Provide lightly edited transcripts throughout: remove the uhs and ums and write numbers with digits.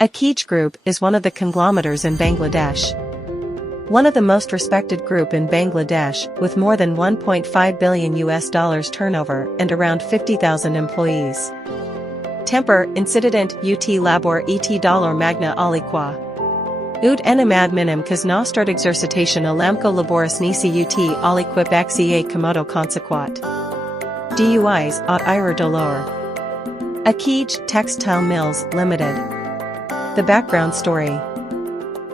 Akij Group is one of the conglomerates in Bangladesh. One of the most respected group in Bangladesh, with more than $1.5 billion turnover and around 50,000 employees. Temper, incident, ut labor et dollar magna aliqua. Ut enamad minim kas nostrat exercitation alamco laboris nisi ut aliquip xea komodo consequat. DUIs aut ira dolor. Akij Textile Mills Ltd. The background story.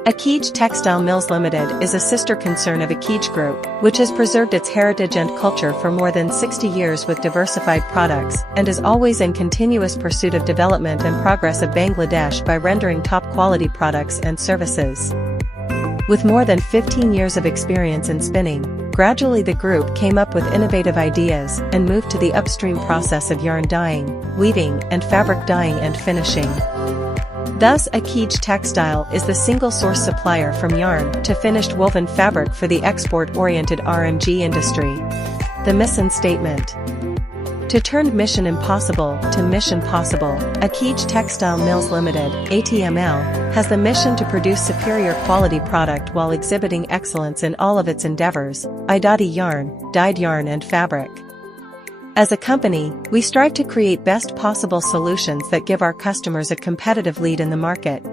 Akij Textile Mills Ltd. is a sister concern of Akij Group, which has preserved its heritage and culture for more than 60 years with diversified products, and is always in continuous pursuit of development and progress of Bangladesh by rendering top-quality products and services. With more than 15 years of experience in spinning, gradually the group came up with innovative ideas and moved to the upstream process of yarn dyeing, weaving, and fabric dyeing and finishing. Thus, Akij Textile is the single-source supplier from yarn to finished woven fabric for the export-oriented RMG industry. The mission statement. To turn mission impossible to mission possible, Akij Textile Mills Ltd. (ATML) has the mission to produce superior quality product while exhibiting excellence in all of its endeavors, idadi yarn, dyed yarn and fabric. As a company, we strive to create best possible solutions that give our customers a competitive lead in the market,